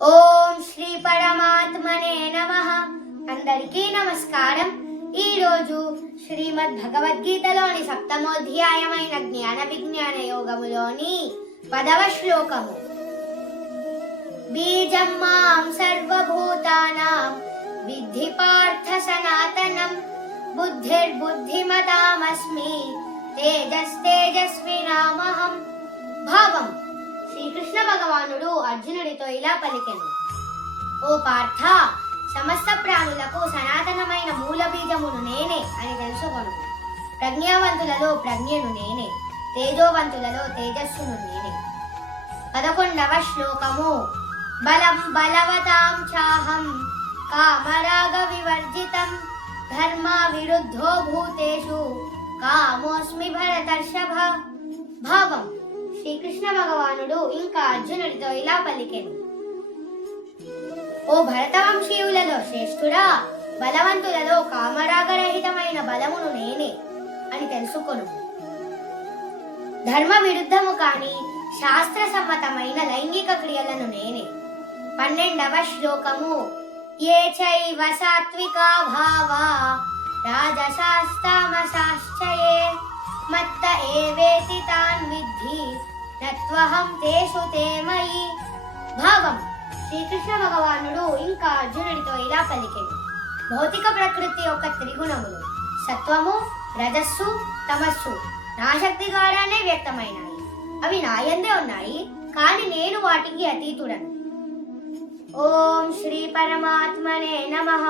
ఓం శ్రీ పరమాత్మనే నమః. అందరికీ నమస్కారం. ఈ రోజు శ్రీమద్ భగవద్గీతలోని సప్తమోధ్యాయమైన జ్ఞాన విజ్ఞాన యోగములోని 10వ శ్లోకము. బీజం మాం సర్వభూతానాం విద్ధి పార్థ సనాతనం బుద్ధిర్బుద్ధిమతామస్మి తేజస్తేజస్వినామహం. భావం: శ్రీకృష్ణ భగవానుడు అర్జునుడితో ఇలా పలికెను: ఓ పార్థ, సమస్త ప్రాణులకు సనాతనమైన మూల బీజమును నేనే అని తెలుసుకొను. ప్రజ్ఞావంతులలో ప్రజ్ఞను నేనే, తేజోవంతులలో తేజస్సును నేనే. 11వ శ్లోకము. బలం బలవతాం చాహం కామరాగ వివర్జితం ధర్మ విరుద్ధో భూతేషు కామోస్మి భరతర్షభ. భావం: శ్రీకృష్ణ భగవానుడు ఇంకా అర్జునుడితో ఇలా పలికెను: ఓ భరతవంశీయులలో శ్రేష్ఠుడా, బలవంతులలో కామరాగరహితమైన బలమును నేనే అని తెలుసుకొను. ధర్మ విరుద్ధము కాని శాస్త్ర సమ్మతమైన లైంగిక క్రియలను నేనే. 12వ శ్లోకము. ఏ చైవ సాత్వికా భావా రాజసాస్తామసాశ్చయే మత్త ఏవేతి తాన్ విద్ధి నత్వహం తేషు తే మయి. భావం: శ్రీకృష్ణ భగవానుడు ఇంకా అర్జునుడితో ఇలా పలికెను: భౌతిక ప్రకృతి యొక్క త్రిగుణములు సత్వము, రజస్సు, తమస్సు నా శక్తి ద్వారానే వ్యక్తమైనాయి. అవి నాయందే ఉన్నాయి, కానీ నేను వాటికి అతీతుడను. ఓం శ్రీ పరమాత్మనే నమః.